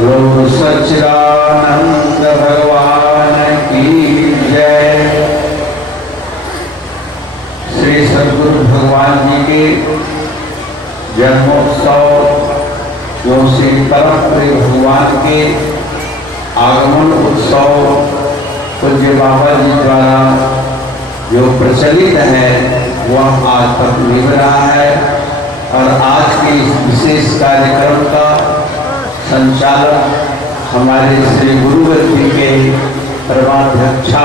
बोलो सच्चिदानंद भगवान की जय। श्री सद्गुरु भगवान जी के जन्मोत्सव जो श्री परम प्रिय भगवान के आगमन उत्सव पूज्य बाबा जी द्वारा जो प्रचलित है वह आज तक निभ रहा है। और आज के इस विशेष कार्यक्रम का संचालन हमारे श्री गुरुगति के परमाध्यक्षा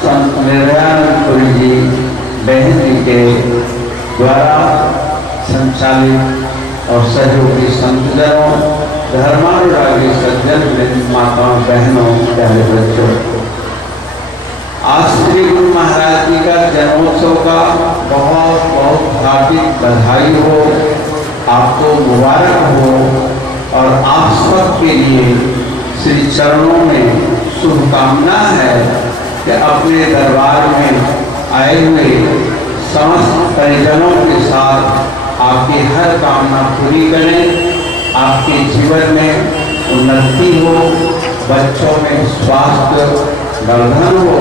संत निर्भयानंदपुरी जी बहन जी के द्वारा संचालित और सहयोगी संतजनों, धर्मानुरागी सज्जन, माताओं, बहनों, प्यारे बच्चों, आज श्री गुरु महाराज जी का जन्मोत्सव का बहुत बहुत हार्दिक बधाई हो, आपको मुबारक हो। और आप सबके लिए श्री चरणों में शुभकामना है कि अपने दरबार में आए हुए समस्त परिजनों के साथ आपकी हर कामना पूरी करें, आपके जीवन में उन्नति हो, बच्चों में स्वास्थ्य वर्धन हो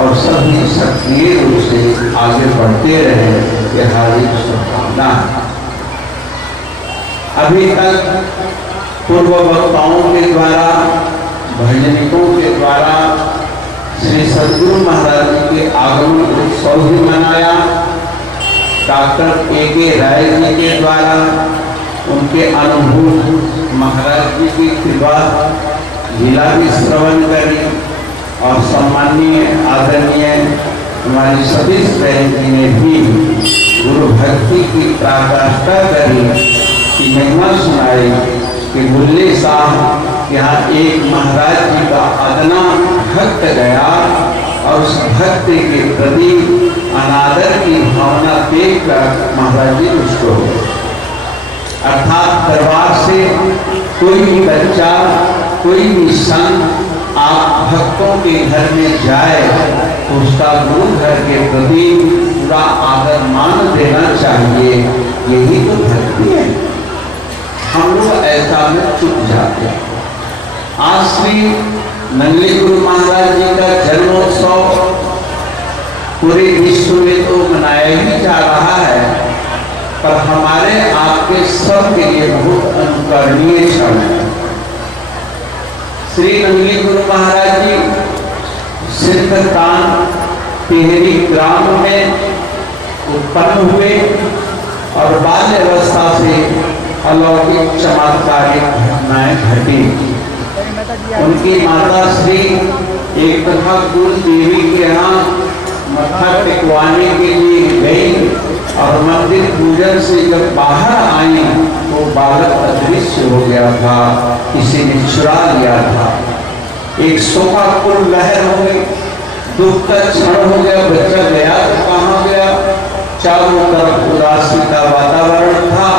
और सभी सक्रिय रूप से आगे बढ़ते रहे, यह हार्दिक शुभकामना है। अभी तक पूर्व वक्ताओं के द्वारा, भजनिकों के द्वारा श्री सद्गुरु महाराज जी के आगमन उत्सव भी मनाया। Doctor A K. राय जी के द्वारा उनके अनुभूत महाराज जी की कृपा लीला भी श्रवण करी और सम्मानीय आदरणीय हमारी सतीश बहन जी ने भी गुरु भक्ति की पराकाष्ठा करी की महिमा सुनाई कि बुल्ले साहब यहाँ एक महाराज जी का अदना भक्त गया और उस भक्त के प्रति अनादर की भावना देखकर महाराज जी रुष्ट हो गए। अर्थात दरबार से कोई भी बच्चा, कोई भी संत आप भक्तों के घर में जाए तो उसका गुरु घर के प्रति पूरा आदर मान देना चाहिए। यही तो भक्ति है। हम लोग ऐसा में चुप जाते हैं। आज श्री नंगली गुरु महाराज जी का जन्मोत्सव पूरे विश्व में तो मनाया ही जा रहा है, पर हमारे आपके सब के लिए बहुत अनुकरणीय क्षण है। श्री नंगली गुरु महाराज जी सिद्धतान टिहरी ग्राम में उत्पन्न हुए और बाल्यावस्था से अलौकिक चमत्कारिक घटनाएं घटी। उनकी माता श्री एक दफा कुल देवी के यहाँ मत्था टेकवाने के लिए गई और मंदिर पूजन से जब बाहर आई तो बालक अदृश्य हो गया था, किसी ने चुरा लिया था। एक सोखा कुल लहर हो गई, दुख का क्षण हो गया। बच्चा गया तो कहाँ गया? चारों तरफ उदासी का वातावरण था।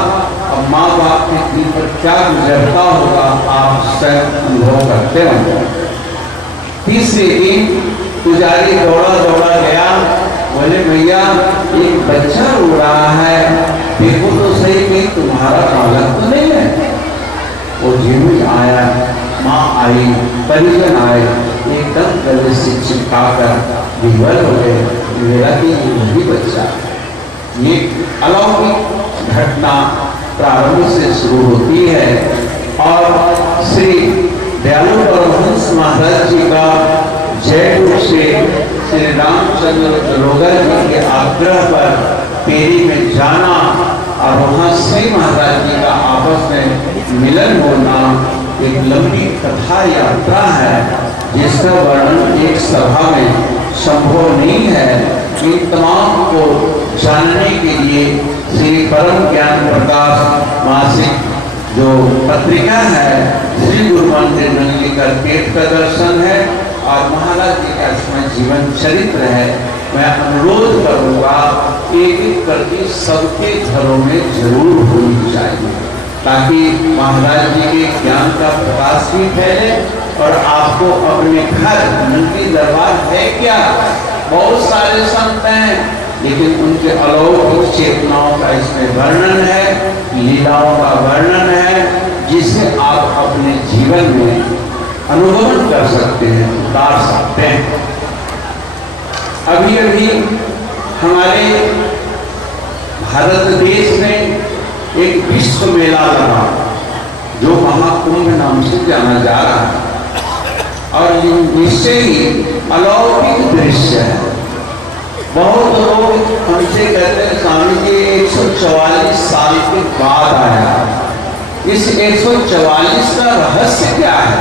अब माँ बाप के दिल पर क्या गुजरता होगा आप स्वयं अनुभव करते होंगे। तीसरे दिन पुजारी दौड़ा दौड़ा गया, बोले भैया एक बच्चा रो रहा है, देखो तो सही कि तुम्हारा बालक तो नहीं है। वो झिमुझ आया, माँ आई, परिजन आए, एकदम गले से चिपकाकर विह्वल हो गए, मेरा कि वही बच्चा। ये अलौकिक घटना प्रारंभ से शुरू होती है और श्री दयालु परमहंस महाराज जी का जयपुर से श्री रामचंद्र दरोगा जी के आग्रह पर पेरी में जाना और वहाँ श्री महाराज जी का आपस में मिलन होना एक लंबी कथा यात्रा है, जिसका वर्णन एक सभा में संभव नहीं है। इन तमाम को जानने के लिए श्री परम ज्ञान प्रकाश मासिक जो पत्रिका है, श्री गुरु मंदिर नंगली का पेट का दर्शन है और महाराज जी का इसमें जीवन चरित्र है। मैं अनुरोध करूँगा एक एक करके सबके घरों में जरूर होनी चाहिए, ताकि महाराज जी के ज्ञान का प्रकाश भी फैले और आपको अपने घर उनकी दरबार है क्या, बहुत सारे संत हैं, लेकिन उनके अलौकिक चेतनाओं का इसमें वर्णन है, लीलाओं का वर्णन है, जिसे आप अपने जीवन जीवन में अनुगमन कर सकते हैं, उतार सकते हैं। अभी अभी हमारे भारत देश में एक विश्व मेला लगा जो महाकुंभ नाम से जाना जा रहा है, और ये निश्चय ही अलौकिक दृश्य है। बहुत लोग हमसे कहते हैं स्वामी जी 144 साल के बाद आया, इस 144 का रहस्य क्या है,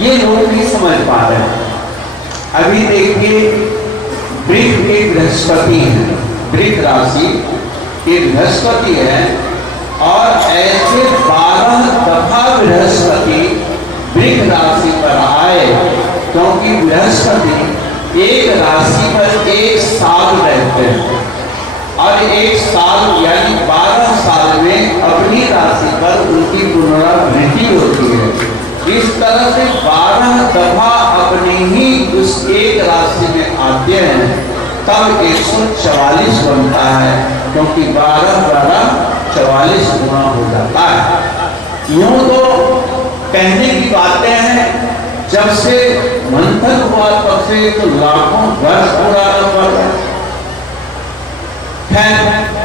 ये लोग नहीं समझ पा रहे हैं। अभी देखिए, वृष के बृहस्पति है, वृष राशि के बृहस्पति है, और ऐसे 12 दफा बृहस्पति वृष राशि पर आए, क्योंकि बृहस्पति एक राशि पर एक साल रहते हैं, और एक साल यानी 12 साल में अपनी राशि पर उनकी पुनरावृत्ति होती है। इस तरह से 12 दफा अपनी ही उस एक राशि में आते हैं, तब 144 बनता है, क्योंकि 12 44 गुना हो जाता है। यूं तो कहने की बातें हैं, जब से मंथन हुआ तब से तो लाखों वर्ष पुराना पड़ रहा है।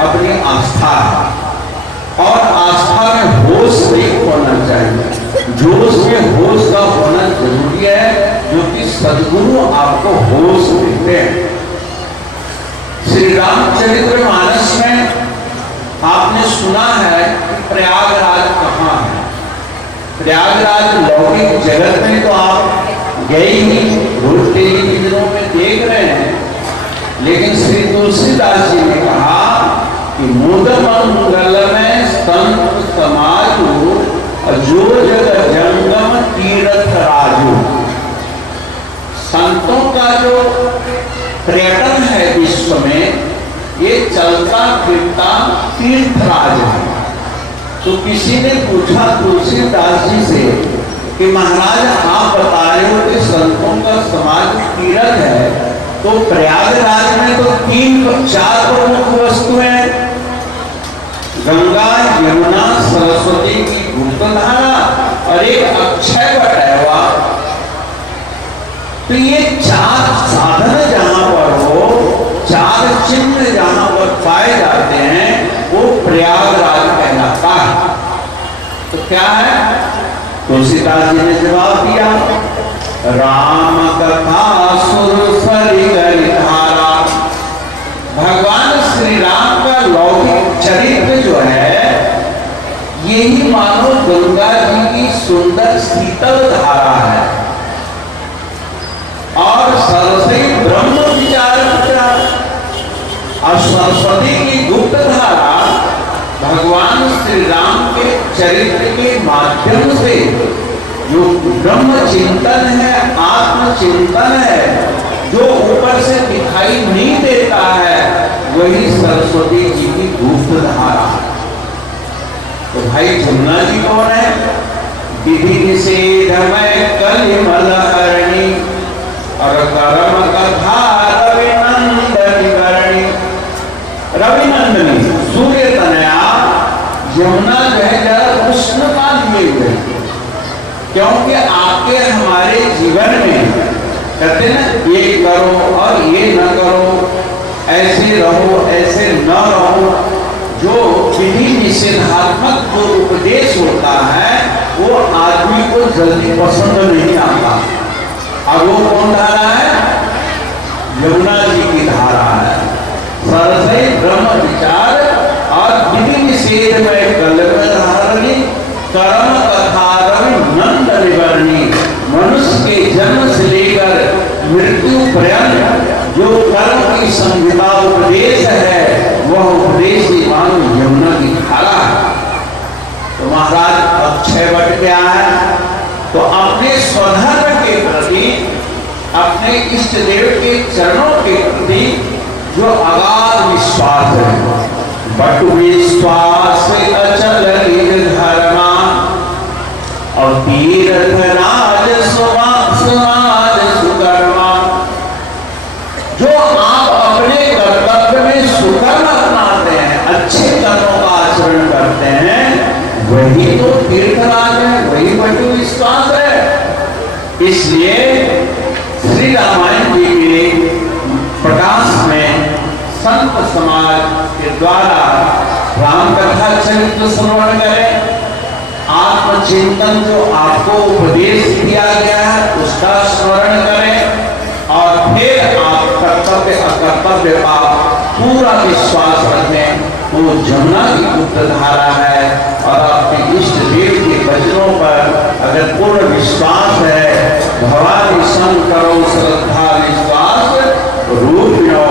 अपनी आस्था है, और आस्था में होश नहीं होना चाहिए, जोश में होश का होना जरूरी है, क्योंकि सद्गुरु आपको होश देते हैं। श्री रामचरितमानस में आपने सुना है कि प्रयागराज कहाँ है। प्रयागराज लौकिक जगत में तो आप गए ही, रोज टेलीविजनों में देख रहे हैं, लेकिन श्री तुलसीदास जी ने कहा कि मुद मंगल में संत समाजु, जो जग जंगम तीर्थ राजू। संतों का जो पर्यटन है विश्व में, ये चलता फिरता तीर्थराज है। तो किसी ने पूछा तुलसीदास जी से कि महाराज आप बता रहे हो कि संतों का समाज तीर्थ है, तो प्रयागराज में तो 4 प्रमुख वस्तुएं, गंगा, यमुना, सरस्वती की गुप्तधारा और एक अक्षय वटैवा। तो ये 4 साधन जहां पर हो, 4 चिन्ह जहां पर पाए जाते हैं, वो प्रयागराज कहलाता है। तो क्या है? तुलसीदास जी ने जवाब दिया, राम कथा सुरसरी धारा। भगवान श्री राम का लौकिक चरित्र जो है, यही मानो गंगा जी की सुंदर शीतल धारा है, और सरस्वती ब्रह्म विचार, और सरस्वती की गुप्त धारा भगवान श्री राम के चरित्र के माध्यम से जो ब्रह्म चिंतन है, आत्म चिंतन है, जो ऊपर से दिखाई नहीं देता है, वही सरस्वती जी की गुप्त धारा। तो भाई जमुना जी कौन है? विधि निषेध में कलिमल हरणी, और कर्म कथा रविनंदनी करणी। रविनंदनी सूर्य तनया यमुना जो है जरा उष्णता लिए हुए, क्योंकि आपके हमारे जीवन में कहते ना, ये करो और ये न करो, ऐसे रहो ऐसे न रहो, जो विधि निषेधात्मक जो उपदेश होता है, वो आदमी को जल्दी पसंद नहीं आता। अब वो कौन धारा है? यमुना जी की धारा है। सरसई ब्रह्म विचार और विधि निषेध में कलमधारणी, कर्म कथा नंद निवर्णी। मनुष्य के जन्म से लेकर मृत्यु पर्यंत जो कर्म की संहिता उपदेश है, वह उपदेश मानो यमुना की धारा है। तो महाराज अक्षय वट क्या है? तो अपने स्वधर्म के प्रति, अपने इष्ट देव के चरणों के प्रति जो अगाध विश्वास है, बट विश्वास अचल धर्मा, और तीर्थ राज समाज सुकर्मा। जो आप अपने कर्तव्य में सुकर्म अपनाते हैं, अच्छे कर्मों का आचरण करते हैं, वही तो तीर्थराज है, वही बटु इसलिए श्री रामायण जी के प्रकाश में संत समाज के द्वारा राम कथा चरित्र श्रवण करें, आत्मचिंतन जो आपको उपदेश दिया गया है उसका स्मरण करें, और फिर आप कर्तव्य अकर्तव्य का पूरा विश्वास रखें। वो जमुना की पुत्र धारा है, और अपने इष्ट देव के वचनों पर अगर पूर्ण विश्वास है, भवानी शंकरो श्रद्धा विश्वास रूपिणो,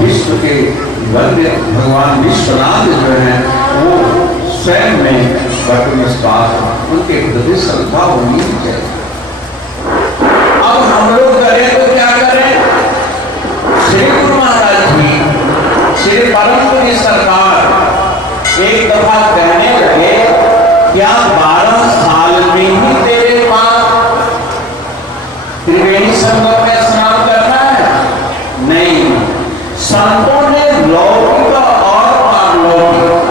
विश्व के वन्य भगवान विश्वनाथ जो है वो स्वयं में बट विश्वास, उनके प्रति श्रद्धा होनी चाहिए। अब हम लोग करें तो क्या करें? श्री गुरु महाराज जी, श्री परम पुरी सरकार एक दफा कहने लगे, क्या 12 साल में ही तेरे पास त्रिवेणी संगम में स्नान करना है? नहीं, संतों ने लौकिक और पारलौकिक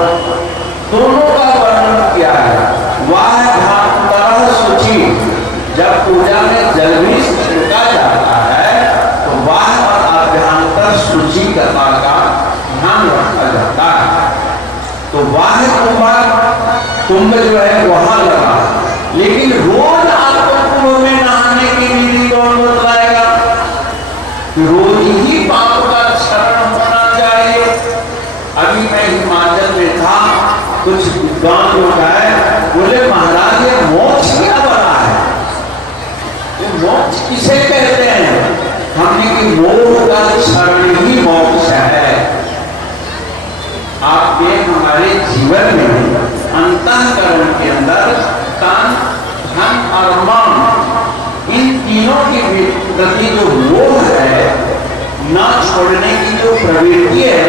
दोनों का वर्णन किया है। वह धाम सूची जब पूजा में जल भी छिड़का जाता है तो वह अभ्यंतर सूची का ध्यान रखा जाता है। तो वह कुंभ जो है वहां लगा, लेकिन रोज आपको कुंभ में नहाने की विधि कौन बतलाएगा? रोज ही पाप का क्षरण होना चाहिए। अभी मैं हिमाचल में था, कुछ विद्वान लोग आए, बोले महाराज ये मोक्ष क्या बना है? ये मोक्ष किसे कहते हैं? हमने की मोह का क्षरण ही मोक्ष है। आपके हमारे जीवन में अंतःकरण के अंदर तन, धन और मन, इन तीनों के प्रति जो मोह है, ना छोड़ने की जो प्रवृत्ति है,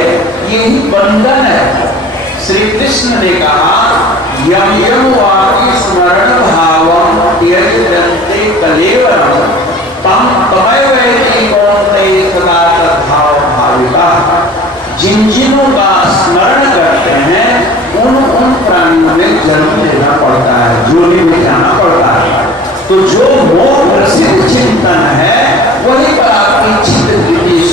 यही बंधन है। श्री कृष्ण ने कहा, यम यम वापि स्मरण भावम त्यजन्ते कलेवरम तम तमय वैति कौन्तेय सदा तद्भाव भाविका। जिन जिनों का स्मरण करते हैं उन प्राणियों में जन्म लेना पड़ता है, जोनी में जाना पड़ता है। तो जो मोह प्रसिद्ध चिंतन है वही पर आपकी चित्त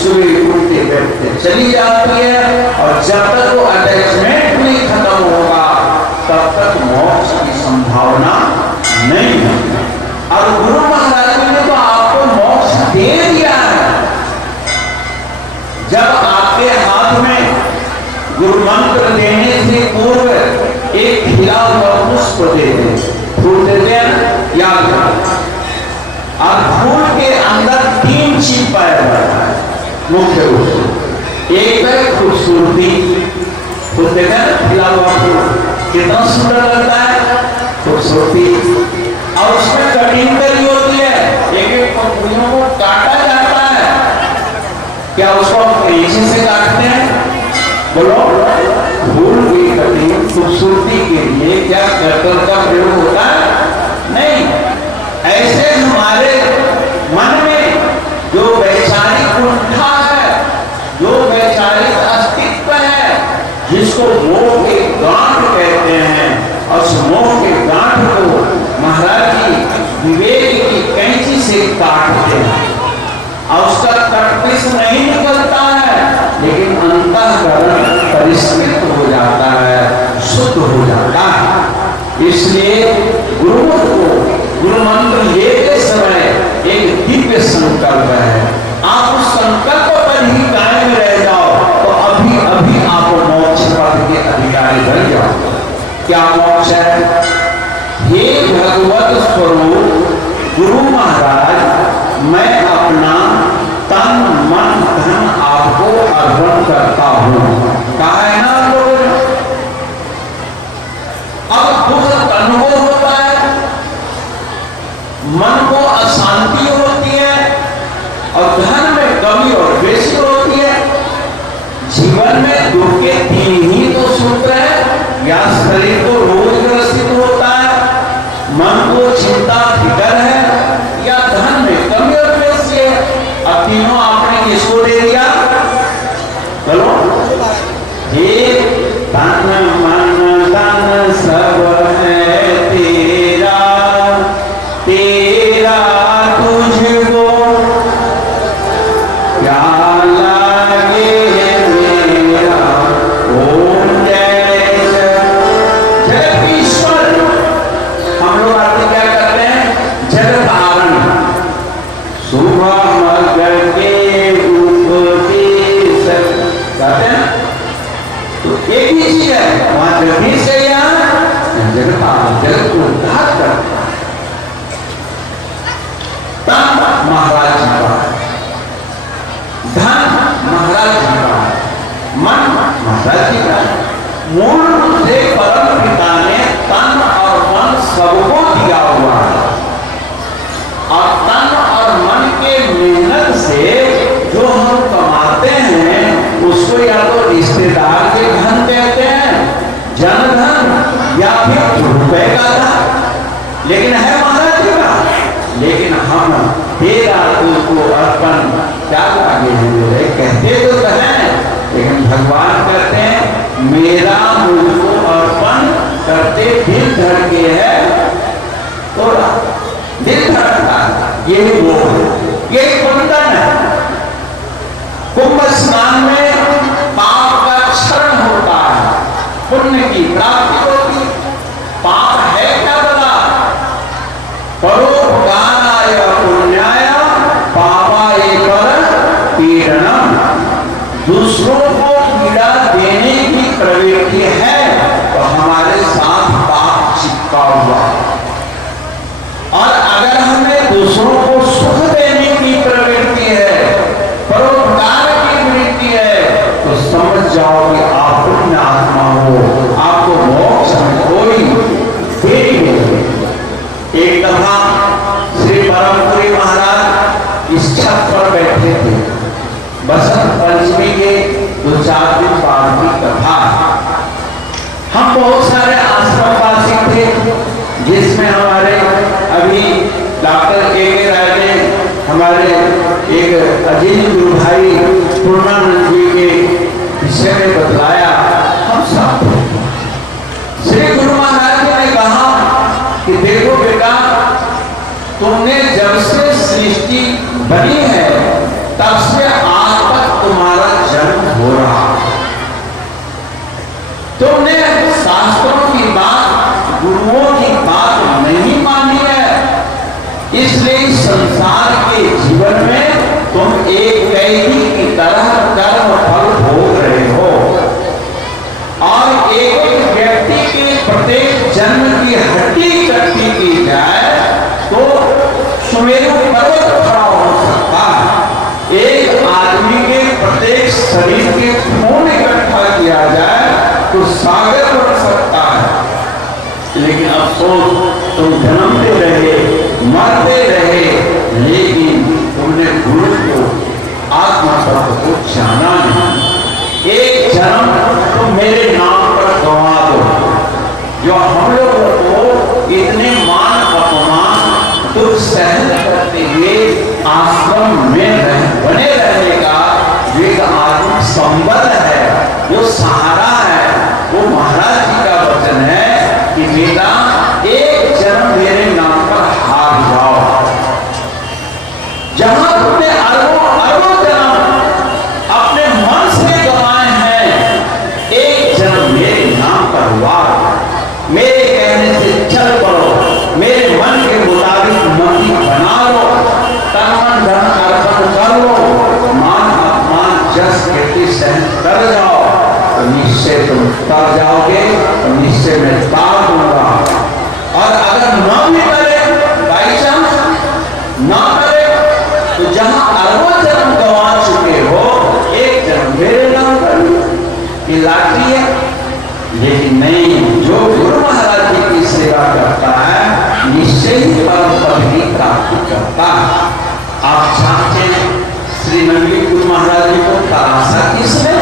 सुबह उठते बैठते चली जाती है, और जब तक वो अटैचमेंट नहीं खत्म होगा तब तक मोक्ष की संभावना नहीं है। और गुरु महाराज ने तो आपको मोक्ष दे दिया है। जब आपके हाथ में गुरु मंत्र देने से पूर्व एक खिला हुआ पुष्प दे दे, फूल देते हैं याद रखना, और फूल के अंदर 3 चीज पाया जाता है मुख्य रूप से। एक है खूबसूरती, फूल देखा है खिला हुआ फूल कितना सुंदर लगता है, खूबसूरती, और उसमें कटिंग करी होती है, एक एक फूलों को काटा जाता है। क्या उसको नीचे से काटते हैं? बोलो, फूल की कटिंग खूबसूरती के लिए क्या कर्तव्य का प्रयोग होता है? नहीं। ऐसे हमारे मन में जो वैचारिक कुंठा है, जो वैचारिक अस्तित्व है, जिसको मोह के गांठ कहते हैं, और उस मोह के गांठ को महाराज जी विवेक की कैंची से काटते हैं, और उसका कटपिस नहीं निकलता है, लेकिन अंतःकरण परिष्कृत हो जाता है, शुद्ध हो जाता है। इसलिए गुरुमुख को गुरु मंत्र लेते समय एक दिव्य संकल्प है। आप उस संकल्प पर ही कायम रह जाओ तो अभी अभी आप मोक्ष पद के अधिकारी बन जाओ। क्या मोक्ष है? हे भगवत स्वरूप गुरु महाराज, मैं अपना तन मन धन आपको अर्पण करता हूँ। कहा है ना लोग, अब दुख अनुभव होता है, मन को अशांति होती है, और धन में कमी और बेसी होती है। जीवन में दुख के 3 ही तो सूत्र है, या शरीर को रोग ग्रसित होता है, मन को चिंता फिकर है, या धन में कमी और बेसी है। अब तीनों आपने किसको दे दिया? बोलो, हे तन मन धन सब है तेरा, तेरा तुझ एक ही चीज है, वहां जगदीश गया जगत को उद्धार कर महाराज जी का, धन महाराज जी का, मन महाराज जी का। मूल रूप से परम पिता ने तन और मन सबको दिया हुआ है, और तन और मन के मेहनत से जो हम कमाते हैं उसको या तो रिश्तेदार के धन कहते हैं, जनधन, या फिर रुपए का धन, लेकिन है महाराज जी का। लेकिन हम तेरा तुझको अर्पण क्या आगे है कहते तो हैं, लेकिन भगवान कहते हैं मेरा मुझको अर्पण करते दिल धड़के है, तो दिल धड़कता ये वो ये कुंदन है। कुंभ स्नान में पाप का क्षरण होता है, पुण्य की प्राप्ति होती। पाप है क्या बता, परोपकाराय पुण्याय पापाय पर पीड़नम। दूसरों को पीड़ा देने की प्रवृत्ति है तो हमारे साथ पाप चिपका हुआ, और अगर हमें दूसरों को सुख देने की प्रवृत्ति है, परोपकार की वृत्ति है, तो समझ जाओ कि आप पुण्य आत्मा हो, आपको मोक्ष में कोई देरी नहीं। एक दफा श्री परमपुरी महाराज इस छत पर बैठे थे, बसंत पंचमी के 2-4 दिन बाद की कथा। हम बहुत सारे आश्रमवासी थे, जिसमें हमारे अभी डॉक्टर के राय ने हमारे एक अजीज गुरु भाई पूर्णानंद जी के विषय में बतलाया। हम सब श्री गुरु महाराज जी ने कहा कि देखो बेटा, तुमने जब से सृष्टि बनी है तब से आज तक तुम्हारा जन्म हो रहा, तुमने शास्त्रों की बात, गुरुओं की बात नहीं मानी है, इसलिए संसार के जीवन में तुम एक कैदी की तरह कर्म फल भोग रहे हो, और एक व्यक्ति के प्रत्येक जन्म की हड्डी कट्टी की जाए तो सुमेरु पर्वत खड़ा हो सकता है, एक आदमी के प्रत्येक शरीर के खून इकट्ठा किया जाए तो सागर बन सकता है। लेकिन अफसोस तुम जन्मते रहे, मरते रहे, लेकिन तुमने गुरु को, आत्मा तत्व को जाना नहीं। एक जन्म तुम मेरे नाम पर गवा दो। जो हम लोगों को इतने मान अपमान दुख सहन करते हुए आश्रम में बने रहने का जो एक आत्मिक संबल है, वो सहारा है, वो महाराज जी का वचन है कि बेटा एक जन्म मेरे नाम पर हार जाओ। जहां तुमने अरबों अरबों जन्म अपने मन से गवाए हैं, एक जन्म मेरे नाम पर हुआ, मेरे कहने से चल पड़ो, मेरे मन के मुताबिक मति बना लो, तन मन धन अर्पण कर लो, मान अपमान जस कीर्ति सहन कर जाओ, तो निश्चय तुम तर जाओगे, तो निश्चय मैं तार दूंगा। और अगर न भी करे, बाई चांस न करे, तो जहां अरबों जन्म गवा चुके हो, एक जन्म मेरे नाम कर लाठी है। लेकिन नहीं, जो गुरु महाराज जी की सेवा करता है निश्चय ही परम पद की प्राप्ति करता है। आप जानते हैं श्री नंदी गुरु महाराज जी को तराशा किसने?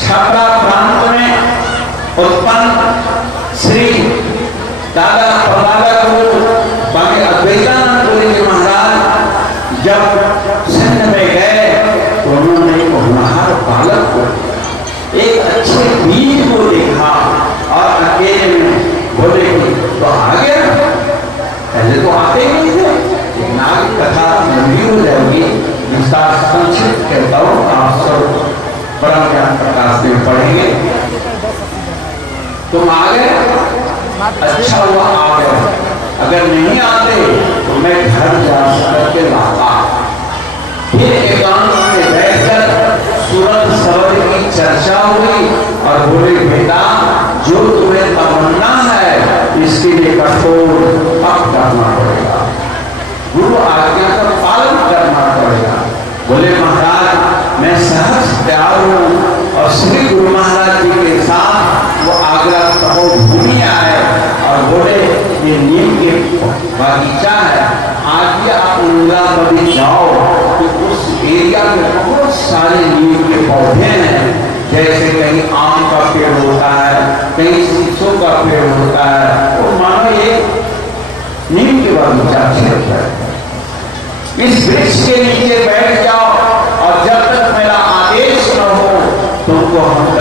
छपरा प्रांत में उत्पन्न श्री दादा प्रदादा गुरु बाकी अद्वैतानंद गुरु जी महाराज जब सिंध में गए तो उन्होंने होनहार बालक को, एक अच्छे बीज को देखा और अकेले में बोले तो आ गया। पहले तो आते ही नहीं थे, लेकिन आगे कथा लंबी हो जाएगी, जिसका संक्षिप्त कहता हूँ, आप सब परम ज्ञान प्रकाश में पढ़ेंगे। तुम आ गए, अच्छा हुआ आ गए, अगर नहीं आते तो मैं घर जा करके लाता। फिर एकांत में बैठकर सूरत सवर की चर्चा हुई, और बोले बेटा जो तुम्हें तमन्ना है इसके लिए कठोर तप करना पड़ेगा, गुरु आज्ञा का पालन करना पड़ेगा। बोले महाराज मैं सहज तैयार हूँ। और श्री गुरु महाराज जी के साथ वो आगरा तपोभूमि आए और बोले ये नीम के बगीचा है, आगे आप इंद्रावती जाओ तो उस एरिया में बहुत सारे नीम के पौधे हैं, जैसे कहीं आम का पेड़ होता है, कहीं शीशों का पेड़ होता है, तो मानो ये नीम के बगीचा है। इस वृक्ष के नीचे बैठ जाओ और जब तक मेरा आदेश न हो तुमको हम